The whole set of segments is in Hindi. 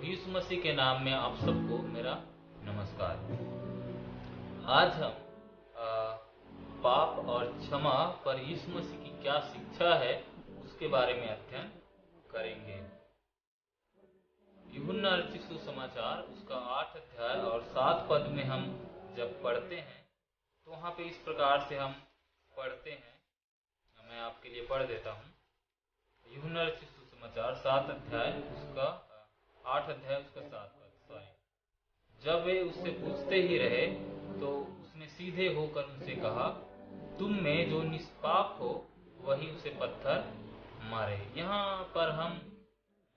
प्रभु यीशु मसीह के नाम में आप सबको मेरा नमस्कार। आज हम पाप और क्षमा पर यीशु मसीह की क्या शिक्षा है उसके बारे में अध्ययन करेंगे। यूहन्ना रचित सुसमाचार उसका 8 अध्याय और 7 पद में हम जब पढ़ते हैं तो वहाँ पे इस प्रकार से हम पढ़ते हैं। मैं आपके लिए पढ़ देता हूँ। यूहन्ना रचित सुसमाचार 7 अध्याय उसका 8 अध्याय उसका 7 पद। जब वे उससे पूछते ही रहे तो उसने सीधे होकर उनसे कहा, तुम में जो निष्पाप हो वही उसे पत्थर मारे। यहाँ पर हम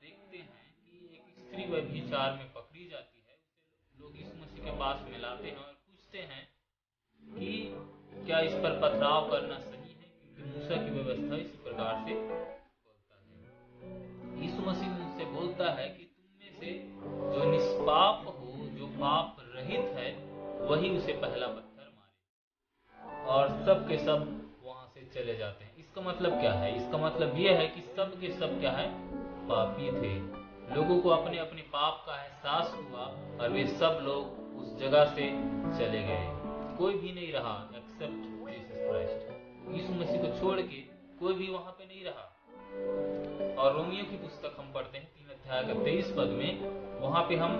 देखते हैं कि एक स्त्री व्यभिचार में पकड़ी जाती है। उसे लोग यीशु मसीह के पास में लाते हैं और पूछते हैं कि क्या इस पर पथराव करना सही है, क्योंकि मूसा की व्यवस्था इसी प्रकार से बोलता है। यीशु मसीह उनसे बोलता है कि तुम में से जो निष्पाप हो, जो पाप रहित है, वही उसे पहला पत्थर मारे। और सब के सब वहां से चले जाते हैं। इसका मतलब क्या है? इसका मतलब यह है कि सब के सब क्या है? पापी थे। लोगों को अपने अपने पाप का एहसास हुआ और वे सब लोग उस जगह से चले गए। कोई भी नहीं रहा एक्सेप्ट जीसस क्राइस्ट। यीशु मसीह को छोड़ के कोई भी वहां पे नहीं रहा। और रोमियो की पुस्तक हम पढ़ते हैं 3 अध्याय का 23 पद में। वहां पे हम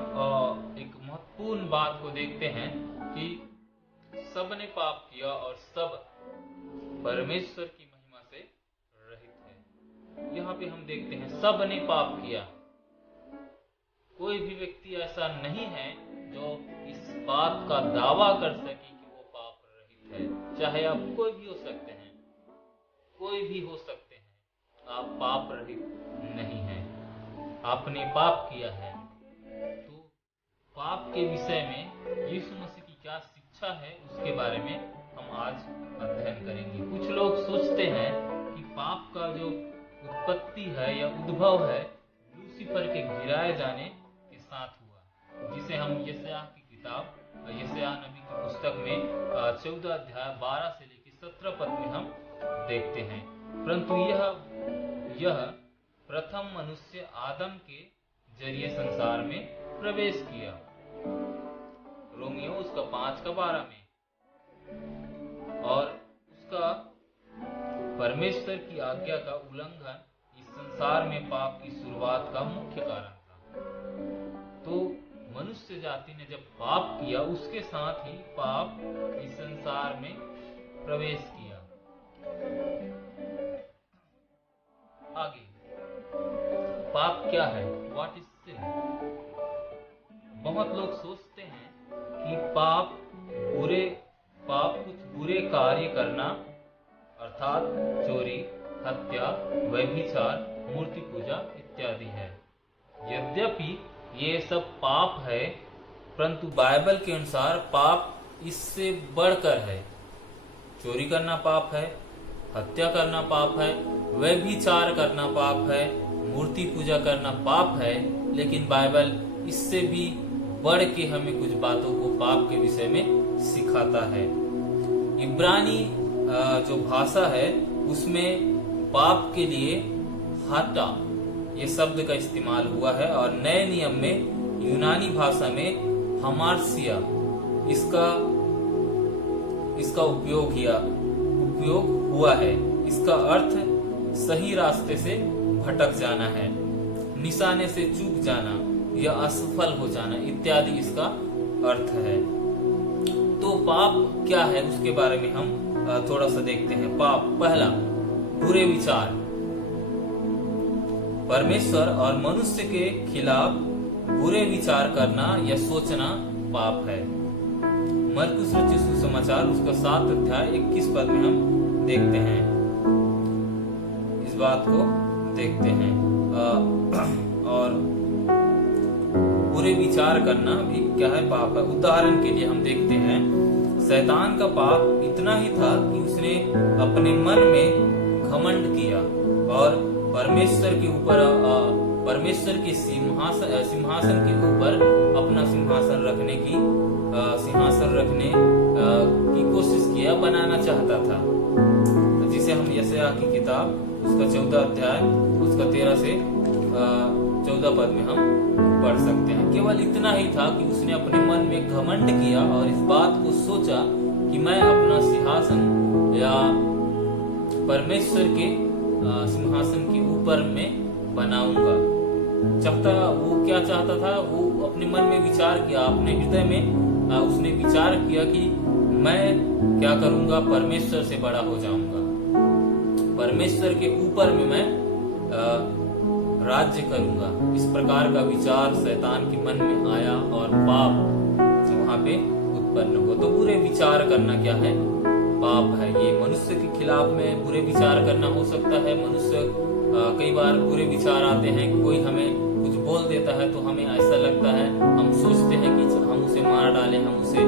एक महत्वपूर्ण बात को देखते हैं कि सब ने पाप किया और सब परमेश्वर की महिमा से रहित है। यहाँ पे हम देखते हैं सब ने पाप किया। कोई भी व्यक्ति ऐसा नहीं है जो इस बात का दावा कर सके कि वो पाप रहित है। चाहे आप कोई भी हो सकते हैं, कोई भी हो सकते हैं, आप पाप रहित नहीं हैं। आपने पाप किया है। तो पाप के विषय में यीशु मसीह की क्या शिक्षा है उसके बारे में हम आज अध्ययन करेंगे। कुछ लोग सोचते हैं कि पाप का जो उत्पत्ति है या उद्भव है लूसीफर के गिराए जाने के साथ हुआ, जिसे हम यशायाह की किताब यशायाह नबी की पुस्तक में 14 अध्याय 12 से लेकर 17 पद में हम देखते हैं। परंतु यह प्रथम मनुष्य आदम के जरिए संसार में प्रवेश किया। रोमियो उसका 5 का 12 में। और उसका परमेश्वर की आज्ञा का उल्लंघन इस संसार में पाप की शुरुआत का मुख्य कारण था। तो मनुष्य जाति ने जब पाप किया उसके साथ ही पाप इस संसार में प्रवेश किया। आगे पाप क्या है? व्हाट इज सिन? बहुत लोग सोचते हैं कि पाप कुछ बुरे कार्य करना, अर्थात चोरी, हत्या, व्यभिचार, मूर्ति पूजा इत्यादि है। यद्यपि ये सब पाप है, परंतु बाइबल के अनुसार पाप इससे बढ़कर है। चोरी करना पाप है, हत्या करना पाप है, व्यभिचार करना पाप है, मूर्ति पूजा करना पाप है। लेकिन बाइबल इससे भी बढ़ के हमें कुछ बातों को पाप के विषय में सिखाता है। इब्रानी जो भाषा है उसमें पाप के लिए हाटा ये शब्द का इस्तेमाल हुआ है। और नए नियम में यूनानी भाषा में हमार्सिया इसका उपयोग हुआ है। इसका अर्थ सही रास्ते से भटक जाना है, निशाने से चूक जाना या असफल हो जाना इत्यादि इसका अर्थ है। तो पाप क्या है उसके बारे में हम थोड़ा सा देखते हैं। पाप पहला, बुरे विचार। परमेश्वर और मनुष्य के खिलाफ बुरे विचार करना या सोचना पाप है। मरकुस रचित सुसमाचार उसका 7 अध्याय 21 पद में हम देखते हैं। इस बात को देखते हैं। और बुरे विचार करना भी क्या है? पाप है। उदाहरण के लिए हम देखते हैं, शैतान का पाप इतना ही था कि उसने अपने मन में घमंड किया और परमेश्वर के सिंहासन के ऊपर अपना सिंहासन रखने की कोशिश किया, बनाना चाहता था। जिसे हम यशायाह की किताब उसका 14 अध्याय उसका 13 से 14 पद में हम पढ़ सकते हैं। केवल इतना ही था कि उसने अपने मन में घमंड किया और इस बात को सोचा कि मैं अपना सिंहासन या परमेश्वर के सिंहासन के ऊपर में बनाऊंगा। वो क्या चाहता था? वो अपने मन में विचार किया, अपने हृदय में उसने विचार किया कि मैं क्या करूंगा, परमेश्वर से बड़ा हो जाऊंगा, परमेश्वर के ऊपर में मैं राज्य करूंगा। इस प्रकार का विचार शैतान के मन में आया और पाप वहां पे उत्पन्न हुआ। तो बुरे विचार करना क्या है? पाप है। ये मनुष्य के खिलाफ में बुरे विचार करना हो सकता है। मनुष्य कई बार बुरे विचार आते हैं, कोई हमें कुछ बोल देता है तो हमें ऐसा लगता है, हम सोचते हैं कि हम उसे मार डालें, हम उसे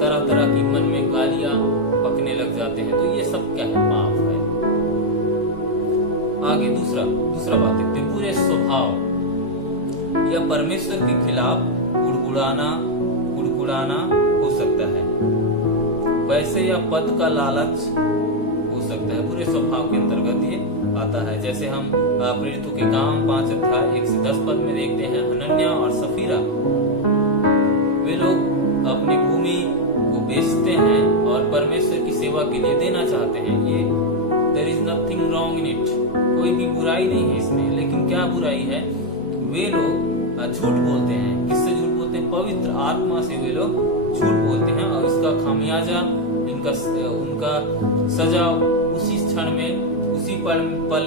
तरह तरह की मन में गालियां पकने लग जाते हैं। तो ये सब क्या है? पाप है। आगे दूसरा बात देखते हैं, बुरे स्वभाव या परमेश्वर के खिलाफ गुड़गुड़ाना हो सकता है। पैसे या पद का लालच हो सकता है। बुरे स्वभाव के अंतर्गत ये आता है। जैसे हम प्रेरितों के काम 5 अध्याय 1 से 10 पद में देखते हैं, हनन्याह और सफीरा वे लोग अपनी भूमि को बेचते हैं और परमेश्वर की सेवा के लिए देना चाहते हैं। ये there is nothing wrong in it, कोई भी बुराई नहीं है इसमें। लेकिन क्या बुराई है? वे लोग झूठ बोलते हैं। किससे झूठ बोलते हैं? पवित्र आत्मा से वे लोग झूठ बोलते हैं और इसका खामियाजा उनका सजा उसी क्षण में, उसी पल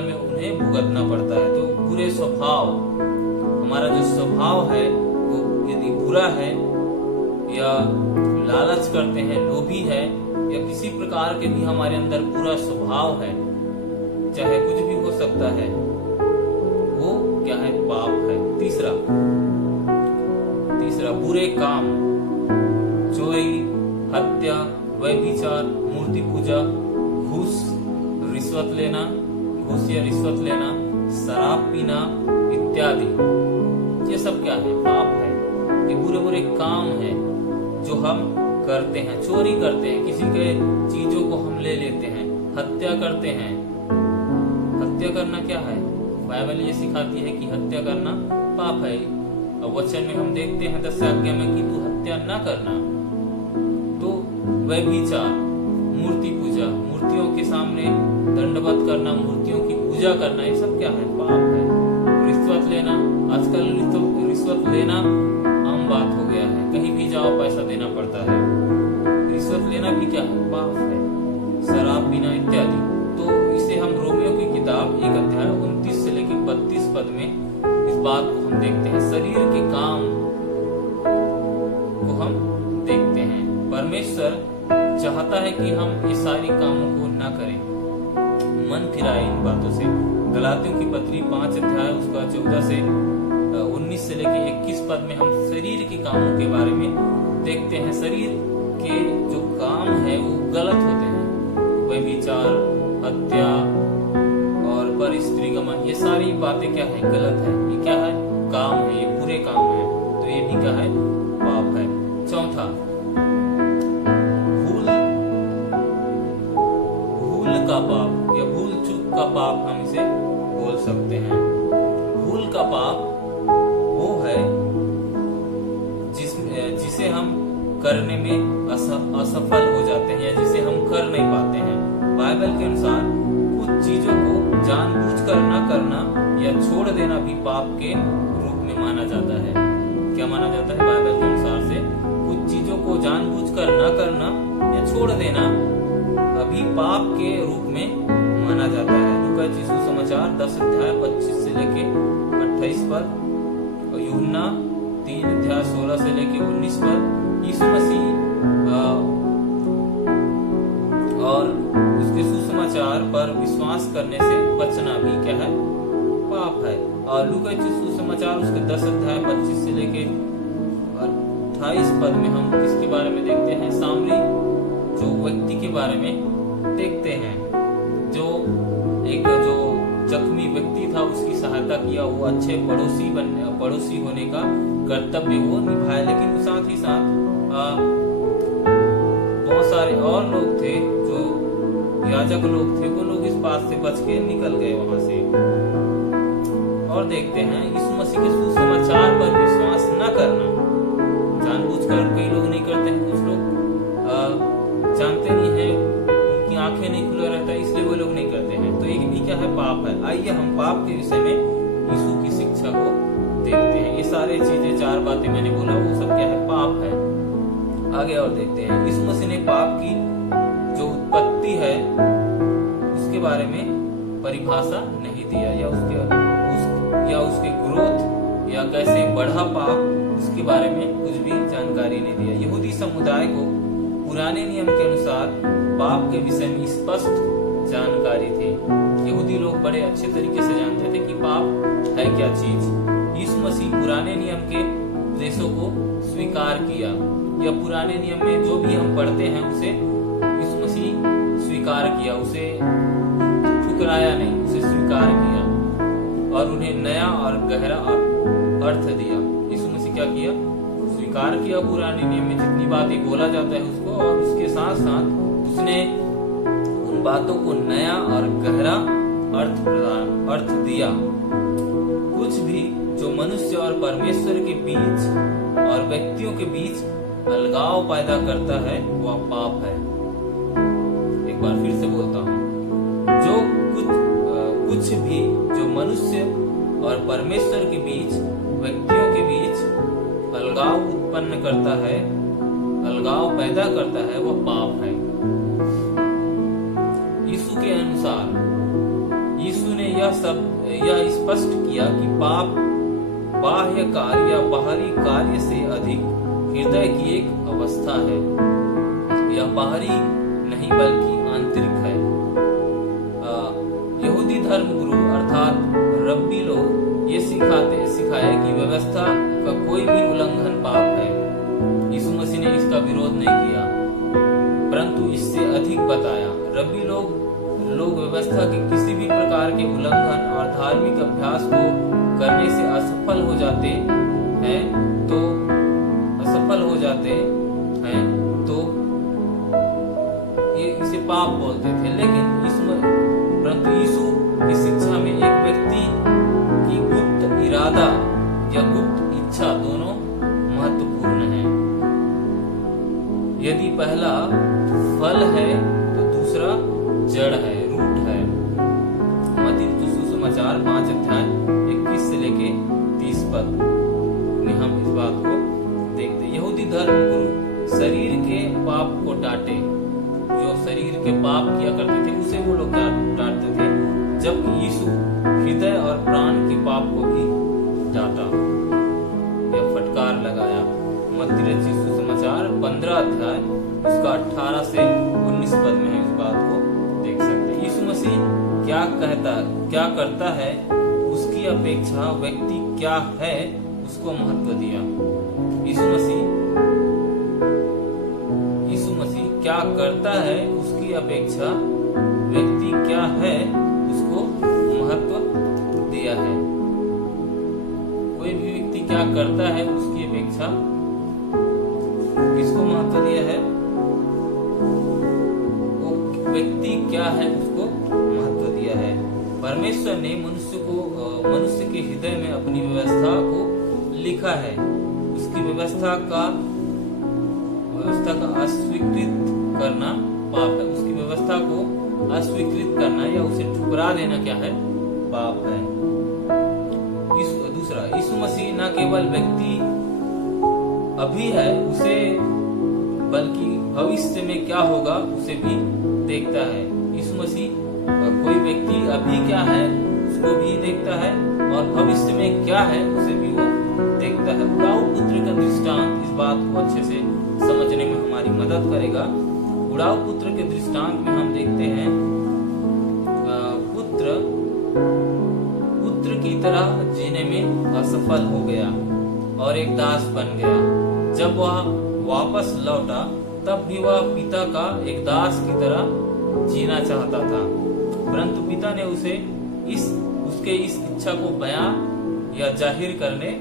में उन्हें भुगतना पड़ता है। तो बुरे स्वभाव, हमारा जो स्वभाव है वो यदि बुरा है या लालच करते हैं, लोभी है, या किसी प्रकार के भी हमारे अंदर बुरा स्वभाव है, चाहे कुछ भी हो सकता है, वो क्या है? पाप है। तीसरा बुरे काम, चोरी, हत्या, व्यभिचार, मूर्ति पूजा, घूस या रिश्वत लेना, शराब पीना इत्यादि, ये सब क्या है? पाप है। ये बुरे काम है जो हम करते हैं। चोरी करते हैं, किसी के चीजों को हम ले लेते हैं। हत्या करते हैं। हत्या करना क्या है? बाइबल ये सिखाती है कि हत्या करना पाप है। वचन में हम देखते हैं 10 आज्ञा में कि तू हत्या न करना। तो व्यभिचार, मूर्ति पूजा, मूर्तियों के सामने दंडवत करना, मूर्तियों की पूजा करना, ये सब क्या है? पाप है। रिश्वत लेना, आजकल रिश्वत लेना आम बात हो गया है। कहीं भी जाओ पैसा देना पड़ता है। रिश्वत लेना भी क्या है? पाप है। शराब पीना इत्यादि। तो इसे हम रोमियो की किताब 1 अध्याय 29 से लेकर 32 पद में इस बात को हम देखते हैं। शरीर के काम को हम देखते हैं। परमेश्वर चाहता है कि हम ये सारी कामों को न करें, मन फिराए इन बातों से। गलातियों की पत्री 5 अध्याय उसका 14 से 19 से लेकर 21 पद में हम शरीर के कामों के बारे में देखते हैं। शरीर के जो काम है वो गलत होते हैं। व्यभिचार, हत्या और परस्त्रीगमन, ये सारी बातें क्या है? गलत है। ये क्या है? काम है, ये बुरे काम है। तो ये भी क्या है? पाप है। चौथा, भूल का पाप या भूल चूक का पाप हम इसे बोल सकते हैं। भूल का पाप वो है जिसे हम करने में असफल हो जाते हैं या जिसे हम कर नहीं पाते हैं। बाइबल के अनुसार कुछ चीजों को जानबूझकर न करना या छोड़ देना भी पाप के रूप में माना जाता है। क्या माना जाता है बाइबल के अनुसार से? कुछ चीजों को जानबूझकर न करना या छोड़ देना अभी पाप के रूप में माना जाता है। लूका यीशु समाचार 10 अध्याय 25 से लेके 28 पद और यूहन्ना 3 अध्याय 16 से लेके 19 पद। यीशु मसीह और उसके सुसमाचार पर विश्वास करने से बचना भी क्या है? पाप है। और लूका यीशु समाचार उसके 10 अध्याय 25 से लेके 28 पद में हम किसके बारे में देखते हैं? सामरी जो व्यक्ति के बारे में देखते हैं, जो जख्मी व्यक्ति था, उसकी सहायता किया। वो अच्छे पड़ोसी होने का कर्तव्य वो निभाया। लेकिन साथ ही साथ बहुत सारे और लोग थे जो याजक लोग थे, वो लोग इस बात से बच के निकल गए वहां से। और देखते हैं यीशु मसीह मसीह के सुसमाचार पर विश्वास न करना, जानबूझकर कई लोग नहीं करते हैं, कुछ लोग जानते नहीं है, उनकी आंखें नहीं खुला रहता इसलिए वो लोग नहीं करते हैं। तो ये क्या है? पाप है। आइए हम पाप के विषय में यीशु की शिक्षा को देखते हैं। ये सारे चीजें, 4 बातें मैंने बोला, वो सब क्या है? पाप है। आगे और देखते हैं। यीशु मसीह ने पाप की जो उत्पत्ति है उसके बारे में परिभाषा नहीं दिया, या उसके ग्रोथ या कैसे बढ़ा पाप, उसके बारे में कुछ भी जानकारी नहीं दिया। यहूदी समुदाय को पुराने नियम के अनुसार पाप के विषय में स्पष्ट जानकारी थी। यहूदी लोग बड़े अच्छे तरीके से जानते थे कि पाप है क्या चीज। यीशु मसीह पुराने नियम के उपदेशों को स्वीकार किया, या पुराने नियम में जो भी हम पढ़ते हैं उसे यीशु मसीह स्वीकार किया, उसे ठुकराया नहीं, उसे स्वीकार किया और उन्हें नया और गहरा अर्थ दिया। यीशु मसीह क्या किया? स्वीकार किया पुराने नियम में जितनी बातें बोला जाता है उसको, और उसके साथ साथ उसने उन बातों को नया और गहरा अर्थ दिया। कुछ भी जो मनुष्य और परमेश्वर के बीच और व्यक्तियों के बीच अलगाव पैदा करता है वह पाप है। एक बार फिर से बोलता हूँ, जो कुछ भी जो मनुष्य और परमेश्वर के बीच, व्यक्तियों के बीच अलगाव उत्पन्न करता है, अलगाव पैदा करता है, वह पाप है। यीशु के अनुसार यीशु ने यह स्पष्ट किया कि पाप बाह्य कार्य या बाहरी कार्य से अधिक हृदय की एक अवस्था है। यह बाहरी नहीं बल्कि आंतरिक है। यहूदी धर्म गुरु अर्थात रब्बी लोग ये सिखाए कि व्यवस्था का कोई भी उल्लंघन पाप है। यीशु मसीह ने इसका विरोध नहीं किया, परंतु इससे अधिक बताया। रब्बी लोग व्यवस्था के किसी भी प्रकार के उल्लंघन और धार्मिक अभ्यास को करने से असफल हो जाते हैं तो ये इसे पाप बोलते थे। लेकिन परंतु यीशु की शिक्षा में एक व्यक्ति की गुप्त इरादा या गुप्त इच्छा दोनों महत्वपूर्ण है। यदि पहला फल है तो दूसरा जड़ है, रूट है। मत्ती सुसमाचार 5 अध्याय 21 से लेके 30 पद में हम इस बात को देखते। यहूदी धर्म गुरु शरीर के पाप को डांटे, जो शरीर के पाप किया करते थे उसे वो लोग डांटते थे, जबकि यीशु हृदय और प्राण के पाप को भी डांटा या फटकार लगाया। मत्ती रचित सुसमाचार 15 अध्याय उसका 18 से 19 पद में इस बात को देख सकते हैं। यीशु मसीह क्या करता है उसकी अपेक्षा व्यक्ति क्या है उसको महत्व दिया। यीशु मसीह क्या करता है उसकी अपेक्षा व्यक्ति क्या है उसको महत्व दिया है। कोई भी व्यक्ति क्या करता है उसकी अपेक्षा किसको महत्व दिया है? वो व्यक्ति क्या है उसको महत्व दिया है। परमेश्वर ने मनुष्य के हृदय में अपनी व्यवस्था को लिखा है। उसकी व्यवस्था का अस्वीकृत करना पाप है। उसकी व्यवस्था को अस्वीकृत करना या उसे ठुकरा देना क्या है? पाप है। दूसरा, यीशु मसीह न केवल व्यक्ति अभी है उसे, बल्कि भविष्य में क्या होगा उसे भी देखता है। यीशु मसीह कोई व्यक्ति अभी क्या है उसको भी देखता है और भविष्य में क्या है उसे भी वो देखता है। उड़ाऊ पुत्र का दृष्टांत इस बात को अच्छे से समझने में हमारी मदद करेगा। उड़ाऊ पुत्र के दृष्टांत में हम देखते हैं पुत्र की तरह जीने में असफल हो गया और एक दास बन गया। जब वह वापस लौटा तब भी वह पिता का एक दास की तरह जीना चाहता था, परंतु पिता ने उसे उसके इस इच्छा को बयां या जाहिर करने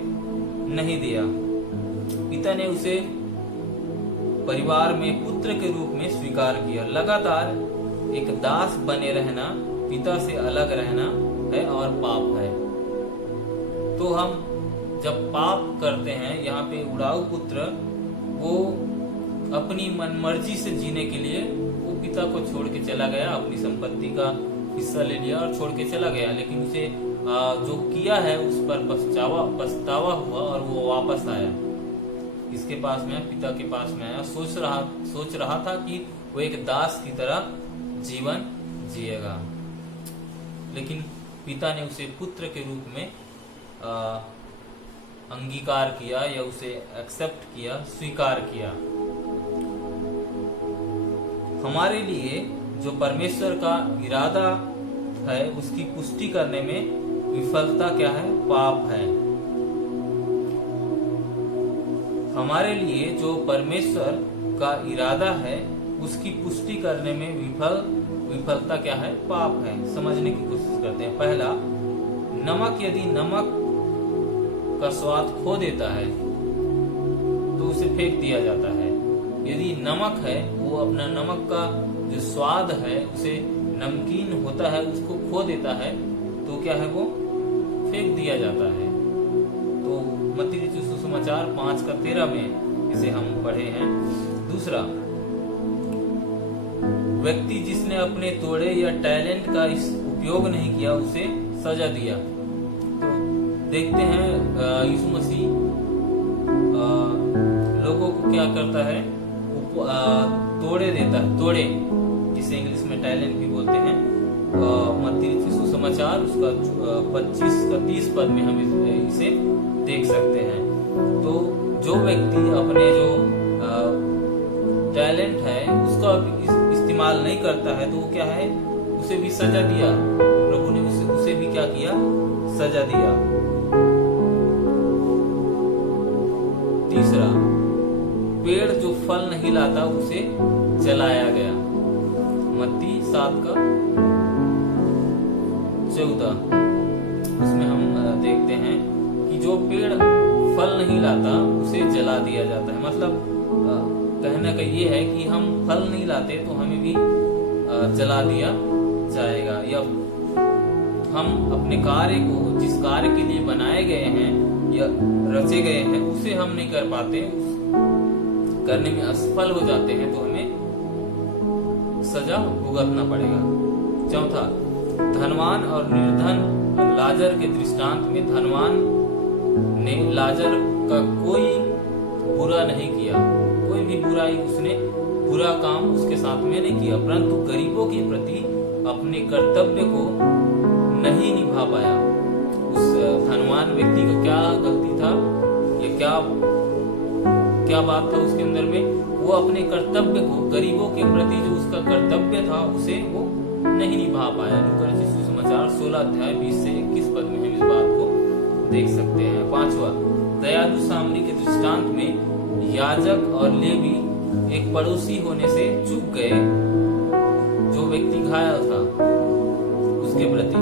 नहीं दिया। पिता ने उसे परिवार में पुत्र के रूप में स्वीकार किया। लगातार एक दास बने रहना पिता से अलग रहना है और पाप है। तो हम जब पाप करते हैं, यहाँ पे उड़ाऊ पुत्र वो अपनी मनमर्जी से जीने के लिए वो पिता को छोड़ के चला गया, अपनी संपत्ति का हिस्सा ले लिया और छोड़ के चला गया। लेकिन उसे जो किया है उस पर पछतावा हुआ और वो वापस आया, इसके पास में, पिता के पास में आया। सोच रहा था कि वो एक दास की तरह जीवन जिएगा, लेकिन पिता ने उसे पुत्र के रूप में अंगीकार किया या उसे एक्सेप्ट किया, स्वीकार किया। हमारे लिए जो परमेश्वर का इरादा है उसकी पुष्टि करने में विफलता क्या है? पाप है। हमारे लिए जो परमेश्वर का इरादा है उसकी पुष्टि करने में विफलता क्या है? पाप है। समझने की कोशिश करते हैं। पहला, नमक यदि नमक का स्वाद खो देता है तो उसे फेंक दिया जाता है। यदि नमक है वो अपना नमक का जो स्वाद है, उसे नमकीन होता है, उसको खो देता है तो क्या है? वो फेंक दिया जाता है। तो मत्ती रचित सुसमाचार 5:13 में इसे हम पढ़े हैं। दूसरा, व्यक्ति जिसने अपने तोड़े या टैलेंट का उपयोग नहीं किया उसे सजा दिया। तो देखते हैं यीशु मसीह लोगों को क्या करता है? तोड़े देता है, तोड़े, जिसे इंग्लिश में टैलेंट भी बोलते हैं। मत्ती रचित सुसमाचार उसका 25-30 पद में हम इसे देख सकते हैं। तो जो व्यक्ति अपने जो टैलेंट है उसका इस्तेमाल नहीं करता है तो वो क्या है? उसे भी सजा दिया। प्रभु ने उसे भी क्या किया? सजा दिया। तीसरा, पेड़ जो फल नहीं लाता उसे जलाया गया। मत्ती 7:14 उसमें हम देखते हैं कि जो पेड़ फल नहीं लाता उसे जला दिया जाता है। मतलब कहने का ये है कि हम फल नहीं लाते तो हमें भी जला दिया जाएगा, या हम अपने कार्य को, जिस कार्य के लिए बनाए गए हैं या रचे गए हैं, उसे हम नहीं कर पाते, करने में असफल हो जाते हैं तो हमें सजा भुगतना पड़ेगा। चौथा, धनवान और निर्धन लाजर के दृष्टांत में धनवान ने लाजर का कोई बुरा नहीं किया, कोई भी बुराई, उसने बुरा काम उसके साथ में नहीं किया, परंतु गरीबों के प्रति अपने कर्तव्य को नहीं निभा पाया। उस धनवान व्यक्ति का क्या गलती था या क्या बात था उसके अंदर में? वो अपने कर्तव्य को, गरीबों के प्रति जो उसका कर्तव्य था उसे वो नहीं निभा पाया। लूका रचित सुसमाचार 16:20-21 पद में हम इस बात को देख सकते हैं। पांचवा, दयालु सामरी के दृष्टांत में याजक और लेवी एक पड़ोसी होने से चूक गए, जो व्यक्ति घायल था उसके प्रति।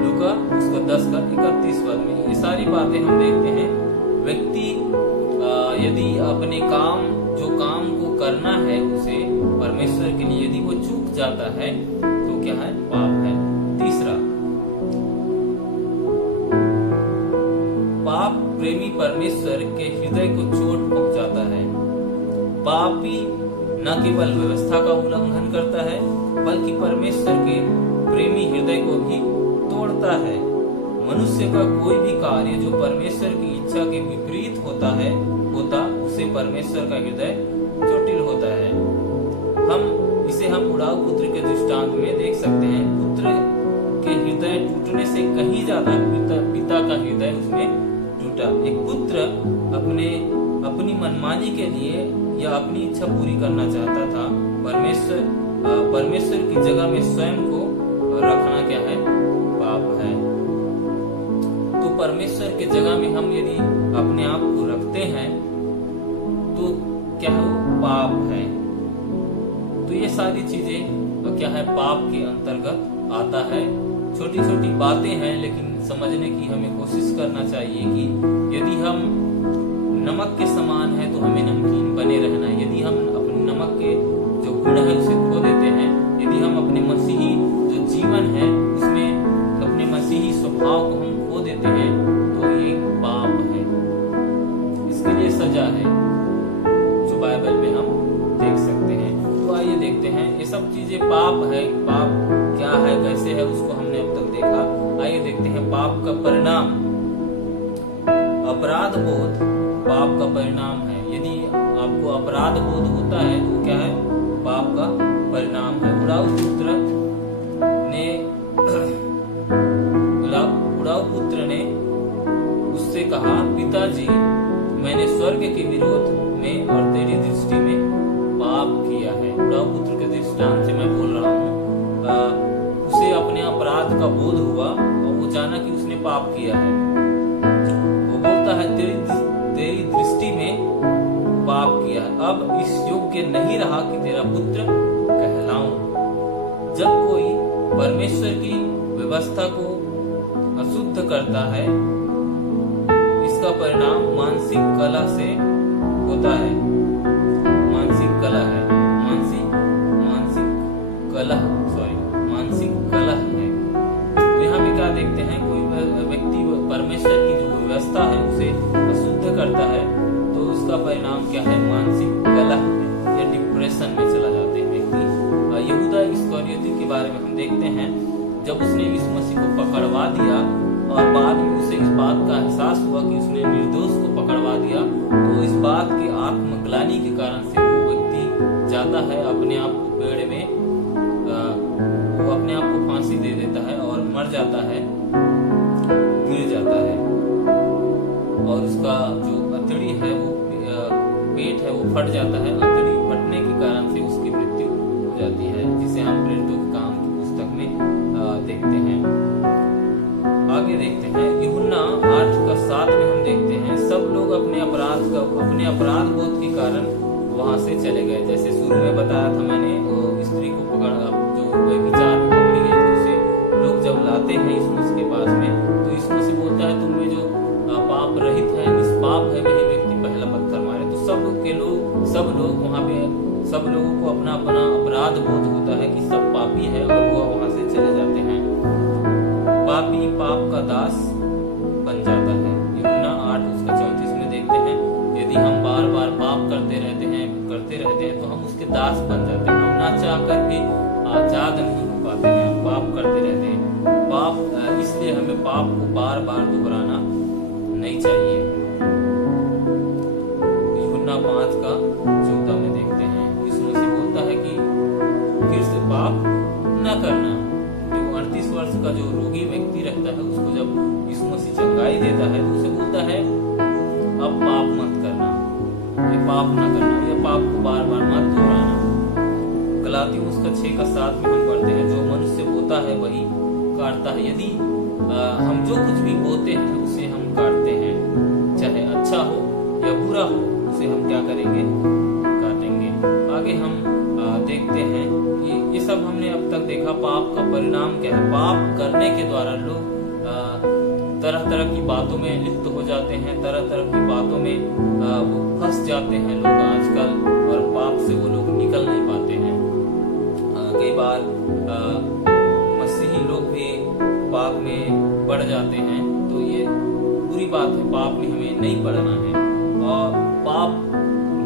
लूका उसका 10:31 पद में ये सारी बातें हम देखते हैं। व्यक्ति यदि अपने जो काम को करना है उसे परमेश्वर के लिए यदि वो चूक जाता है तो क्या है? पाप है। तीसरा, पाप प्रेमी परमेश्वर के हृदय को चोट पहुंचाता है। पापी न केवल व्यवस्था का उल्लंघन करता है बल्कि परमेश्वर के प्रेमी हृदय को भी तोड़ता है। मनुष्य का कोई भी कार्य जो परमेश्वर की इच्छा के विपरीत होता उसे परमेश्वर का हृदय चोटिल होता है। हम उड़ाऊ पुत्र के दृष्टांत में देख सकते हैं। पुत्र के हृदय टूटने से कहीं ज्यादा पिता का हृदय उसमें टूटा। एक पुत्र अपनी मनमानी के लिए या अपनी इच्छा पूरी करना चाहता था। परमेश्वर की जगह में स्वयं को रखना क्या है? पाप है। तो परमेश्वर के जगह में हम यदि अपने आप को रखते हैं तो क्या है? पाप है। तो ये सारी चीजें क्या है? पाप के अंतर्गत आता है। छोटी छोटी बातें हैं लेकिन समझने की हमें कोशिश करना चाहिए कि यदि हम नमक के समान है तो हमें नमकीन बने रहना है। यदि हम अपने नमक के जो गुण है उसे खो देते हैं, यदि हम अपने मसीही जो जीवन है उसमें अपने मसीही स्वभाव को हम खो देते हैं तो ये पाप है। इसके लिए सजा है, जो बाइबल में हम देख सकते हैं। तो आइए देखते हैं, ये सब चीजें पाप है, पाप क्या है, कैसे है, उसको हमने अब तक देखा। आइए देखते हैं पाप का परिणाम। अपराध बोध पाप का परिणाम है। यदि आपको अपराध बोध होता है तो क्या है, पाप का परिणाम है। उड़ाऊ पुत्र ने उससे कहा, पिताजी, मैंने स्वर्ग के विरोध में और तेरी दृष्टि में पाप किया है। उड़ाऊ पुत्र के दृष्टांत से मैं बोल रहा हूँ। उसे अपने अपराध का बोध हुआ और वो जाना कि उसने पाप किया है। वो बोलता है, तेरी दृष्टि में पाप किया है, अब इस योग्य नहीं रहा कि तेरा पुत्र कहलाऊं। जब कोई परमेश्वर की व्यवस्था को अशुद्ध करता है, इसका परिणाम मानसिक कलह से होता है। मानसिक कलह है, मानसिक कलह है। तो यहाँ पे क्या देखते हैं, कोई व्यक्ति परमेश्वर की जो व्यवस्था है उसे अशुद्ध करता है तो उसका परिणाम क्या है, मानसिक कलह है, या डिप्रेशन में चला जाता है व्यक्ति। यहूदा इस्करियोती के बारे में हम देखते हैं, जब उसने यीशु मसीह को पकड़वा दिया और बाद में उसे इस बात का एहसास हुआ कि उसने निर्दोष को पकड़वा दिया, तो इस बात की आत्मग्लानि के कारण से वो व्यक्ति जाता है अपने आप को पेड़ में, वो अपने आप को फांसी दे देता है और मर जाता है, गिर जाता है, और उसका जो अतड़ी है, वो पेट है, वो फट जाता है। अतड़ी फटने के कारण से उसकी मृत्यु हो जाती है, जिसे हम प्रेरितों के काम की पुस्तक में देखते हैं। आगे देखते हैं, यूहन्ना 8:7 में हम देखते हैं, सब लोग अपने अपराध बोध के कारण वहां से चले गए। जैसे शुरू में बताया था मैंने, स्त्री को जो विचार में पकड़ी गई थी, उसे लोग जब लाते हैं यीशु मसीह के पास में, तो यीशु मसीह बोलता है, तुम में जो पाप रहित है, निष्पाप है, वही व्यक्ति पहला पत्थर मारे। तो सब लोग वहाँ पे, सब लोगों को अपना अपना अपराध बोध होता है कि सब पापी है, और वो वहां से चले जाते हैं। पापी पाप का दास बन जाता है। यूहन्ना 8:34 में देखते हैं, यदि हम बार बार पाप करते रहते हैं तो हम उसके दास बन जाते हैं। हम ना चाह कर भी आजाद नहीं हो पाते हैं, हम पाप करते रहते हैं। पाप इसलिए हमें पाप को बार बार दोहराना नहीं चाहिए। यूहन्ना 5:14 में देखते हैं, यीशु मसीह बोलता है कि फिर से पाप न करना। जो 38 वर्ष का जो रोगी व्यक्ति रहता है, उसको जब यीशु मसीह चंगाई देता है तो उसे बोलता है, अब पाप मत करना, ये पाप न करना, ये पाप को बार बार मत दोहराना। गलातियों 6:7 में हम पढ़ते हैं, जो मनुष्य बोता है वही काटता है। यदि हम जो कुछ भी बोते हैं उसे हम काटते हैं, चाहे अच्छा हो या बुरा हो, उसे हम क्या करेंगे, काटेंगे। आगे हम देखते हैं, ये सब हमने अब तक देखा। पाप का परिणाम क्या है, पाप करने के द्वारा लोग तरह तरह की बातों में लिप्त हो जाते हैं, तरह तरह की बातों में वो फंस जाते हैं लोग आजकल, और पाप से वो लोग निकल नहीं पाते हैं। कई बार मसीही लोग भी पाप में पड़ जाते हैं, तो ये बुरी बात है। पाप में हमें नहीं पड़ना है, और पाप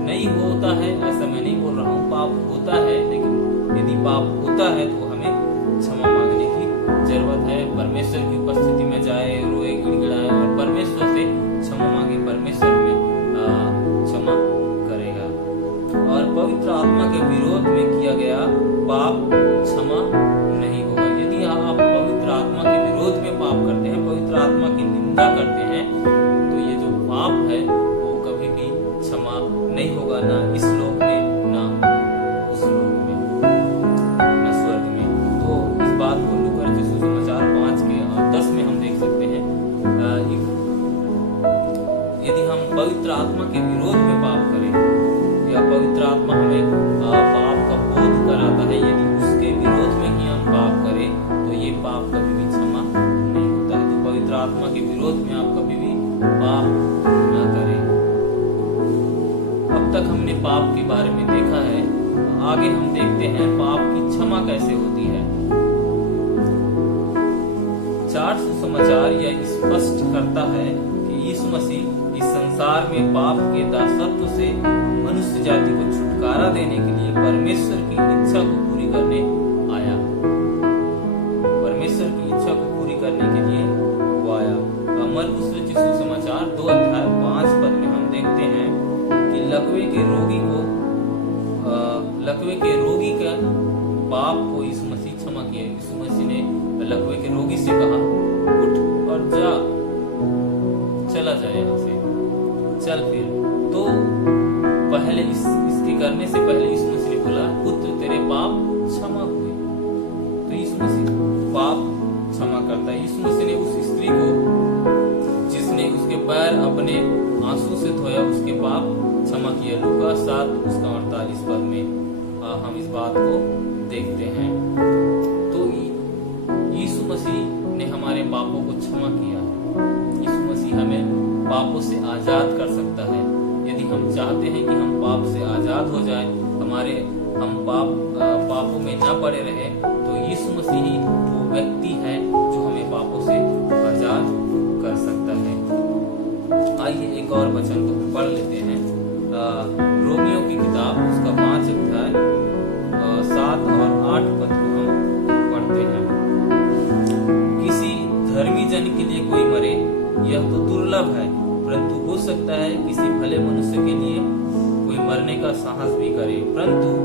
नहीं होता है ऐसा मैं नहीं बोल रहा हूँ, पाप होता है, लेकिन यदि पाप होता है तो हमें क्षमा मांगने की जरूरत है। परमेश्वर की उपस्थिति में जाए, रोए, गिड़गिड़ाए और परमेश्वर से क्षमा मांगे, परमेश्वर में क्षमा करेगा। और पवित्र आत्मा के विरोध में किया गया पाप क्षमा नहीं होगा। यदि आप पवित्र आत्मा के विरोध में पाप करते हैं, पवित्र आत्मा की निंदा करते हैं, तो ये जो पाप है वो कभी भी क्षमा नहीं होगा, ना इस लोक में, ना उस लोक में, ना स्वर्ग में। तो इस बात को लूका रचित सुसमाचार 5:10 में हम देख सकते हैं, यदि हम पवित्र आत्मा के विरोध में पाप करें, या पवित्र आत्मा हमें पाप का बोध कराता है, यदि उसके विरोध में ही हम पाप करें, तो ये पाप कभी भी क्षमा नहीं होता है। तो पवित्र आत्मा के विरोध में आप कभी भी पाप न करें। अब तक हमने पाप के बारे में देखा है, आगे हम देखते हैं पाप की क्षमा कैसे होती है। 4 सुसमाचार यह स्पष्ट करता है कि यीशु मसीह इस संसार में पाप के दासत्व से मनुष्य जाति को छुटकारा देने के लिए परमेश्वर की इच्छा को पूरी करने आया। परमेश्वर की इच्छा को पूरी करने के लिए वो आया। मरकुस रचित सुसमाचार 2:5 में हम देखते हैं कि लकवे के रोगी का पाप को यीशु मसीह क्षमा किया। यीशु मसीह ने लकवे के रोगी से कहा, उठ और जा, चला जा यहाँ से, चल फिर। तो पहले इसके करने से पहले यीशु मसीह ने बोला, पुत्र तेरे पाप क्षमा हुए। तो यीशु मसीह पाप क्षमा करता है। यीशु मसीह ने उस स्त्री को जिसने उसके पैर अपने आंसू से धोया, उसके पाप क्षमा किया। लूका 7:48 में हम इस बात को देखते हैं। तो यीशु मसीह ने हमारे पापों को क्षमा किया। यीशु मसीह हमें पापों से आजाद कर सकता है। यदि हम चाहते हैं कि हम पाप से आजाद हो जाएं, हम पापों में न पड़े रहे, तो यीशु मसीह ही वो व्यक्ति है जो हमें पापों से आजाद कर सकता है। आइए एक और वचन को पढ़ लेते हैं। रोमियो की किताब उसका 5 अध्याय 7 और 8 पद को हम पढ़ते हैं। किसी धर्मी जन के लिए कोई मरे यह तो दुर्लभ है, परंतु हो सकता है किसी भले मनुष्य के लिए कोई मरने का साहस भी करे। परंतु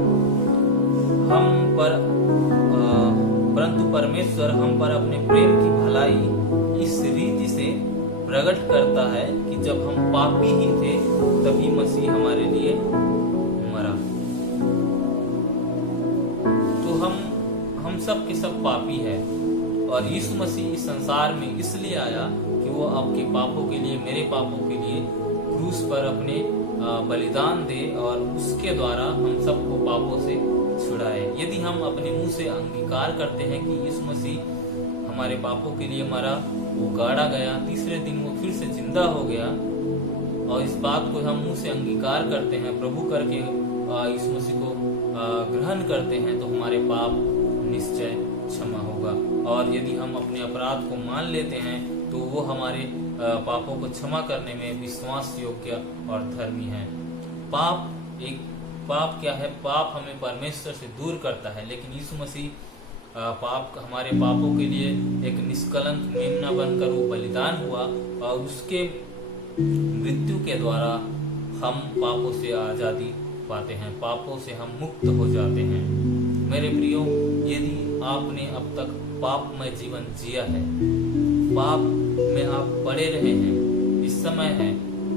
परमेश्वर हम पर अपने प्रेम की भलाई इस रीति से प्रकट करता है कि जब हम पापी ही थे तभी मसीह हमारे लिए मरा। तो हम सब के सब पापी है, और यीशु मसीह इस संसार में इसलिए आया कि वो आपके पापों के लिए, मेरे पापों के लिए क्रूस पर अपने बलिदान दे और उसके द्वारा हम सबको पापों से छुड़ाए। यदि हम अपने मुंह से अंगीकार करते हैं कि यीशु मसीह हमारे पापों के लिए मरा, वो गाड़ा गया, तीसरे दिन वो फिर से जिंदा हो गया, और इस बात को हम मुंह से अंगीकार करते हैं, प्रभु करके यीशु मसीह को ग्रहण करते हैं, तो हमारे पाप निश्चय क्षमा होगा। और यदि हम अपने अपराध को मान लेते हैं तो वो हमारे पापों को क्षमा करने में विश्वास योग्य और धर्मी है। पाप क्या है? पाप हमें परमेश्वर से दूर करता है, लेकिन यीशु मसीह हमारे पापों के लिए एक निष्कलंक मेमना बनकर वो बलिदान हुआ, और उसके मृत्यु के द्वारा हम पापों से आजादी पाते हैं, पापों से हम मुक्त हो जाते हैं। मेरे प्रियो, यदि आपने अब तक पापमय जीवन जिया है, पाप में आप पड़े रहे हैं, इस समय है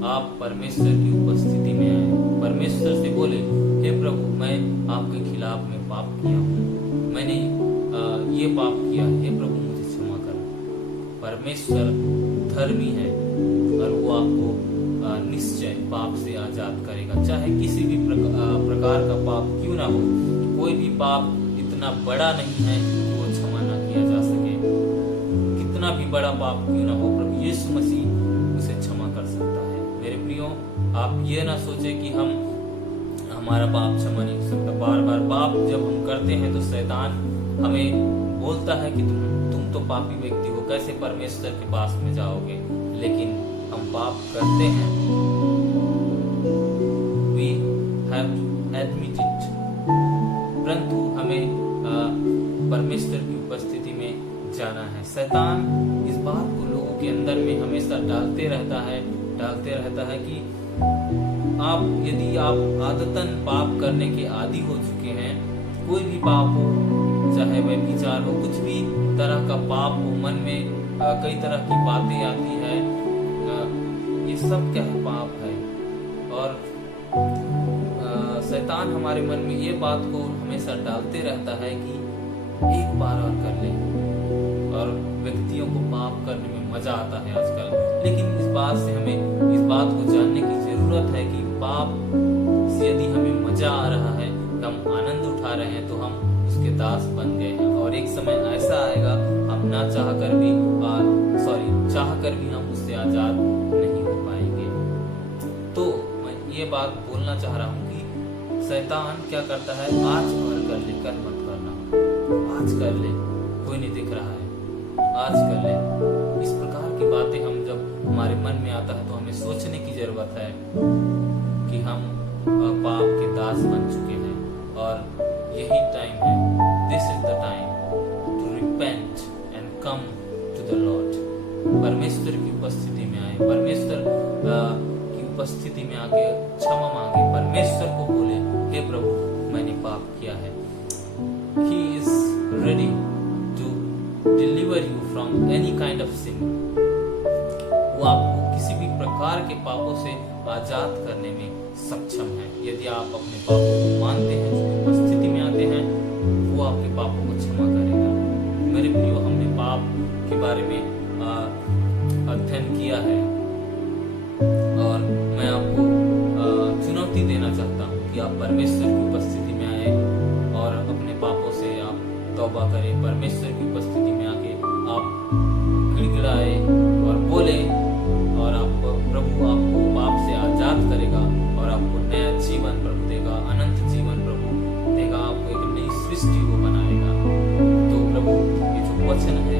आप परमेश्वर की उपस्थिति में आए। परमेश्वर से बोले, हे प्रभु, मैं आपके खिलाफ में पाप किया हूँ, मैंने ये पाप किया, हे प्रभु मुझे क्षमा कर। परमेश्वर धर्मी है और वो आपको निश्चय पाप से आजाद करेगा, चाहे किसी भी प्रकार का पाप क्यों ना हो। कोई भी पाप इतना बड़ा नहीं है कि वो क्षमा ना किया जा सके। कितना भी बड़ा पाप क्यों ना हो, प्रभु यीशु मसीह उसे क्षमा कर सकता है। मेरे प्रियो, आप ये ना सोचे कि हमारा पाप क्षमा नहीं हो सकता। बार बार पाप जब हम करते हैं तो शैतान हमें बोलता है कि तुम तो पापी व्यक्ति हो, कैसे परमेश्वर के पास में जाओगे। लेकिन हम पाप करते हैं, we have to admit it, परंतु हमें परमेश्वर की उपस्थिति में जाना है। शैतान इस बात को लोगों के अंदर में हमेशा डालते रहता है कि यदि आप आदतन पाप करने के आदी हो चुके हैं, कोई भी पाप हो, चाहे वह विचार हो, कुछ भी तरह का पाप हो, मन में कई तरह की बातें आती है, ये सब क्या है? पाप है। और शैतान हमारे मन में ये बात को हमेशा डालते रहता है कि एक बार और कर ले, और व्यक्तियों को पाप करने में मजा आता है आजकल। लेकिन इस बात को जानने की जरूरत है कि पाप से यदि हमें मजा आ रहा है, हम आनंद उठा रहे हैं, तो हम उसके दास बन गए हैं। और एक समय ऐसा आएगा, हम ना चाह कर भी हम उससे आजाद नहीं हो पाएंगे। तो मैं ये बात बोलना चाह रहा हूँ कि शैतान क्या करता है? आज और कर ले, कल मत करना, आज कर ले, कोई नहीं दिख रहा है, आज कर ले, इस प्रकार की बातें हम जब हमारे मन में आता है तो हमें सोचने की जरूरत है कि हम पाप के दास बन चुके हैं और यही टाइम है, this is the time to repent and come to the lord. परमेश्वर की उपस्थिति में आए, परमेश्वर की उपस्थिति में आके क्षमा मांगे, परमेश्वर को बोले, हे प्रभु मैंने पाप किया है। He is ready to deliver you from any kind of sin। वो आपको किसी भी प्रकार के पापों से आजाद करने में सक्षम है। यदि आप अपने पापों को मानते हैं, उसकी उपस्थिति में आते हैं, वो आपके पापों को क्षमा करेगा। मेरे प्रियो, हमने पाप के बारे में अध्ययन किया है और मैं आपको चुनौती देना चाहता हूँ कि आप परमेश्वर की उपस्थिति में आए और अपने पापों से आप तौबा करें। परमेश्वर की उपस्थिति में आके आप गिड़गिड़ाए और बोले और आपको प्रभु आपको पाप से आजाद करेगा और आपको नया जीवन प्रभु देगा, अनंत जीवन प्रभु देगा, आपको एक नई सृष्टि को बनाएगा। तो प्रभु ये जो वचन है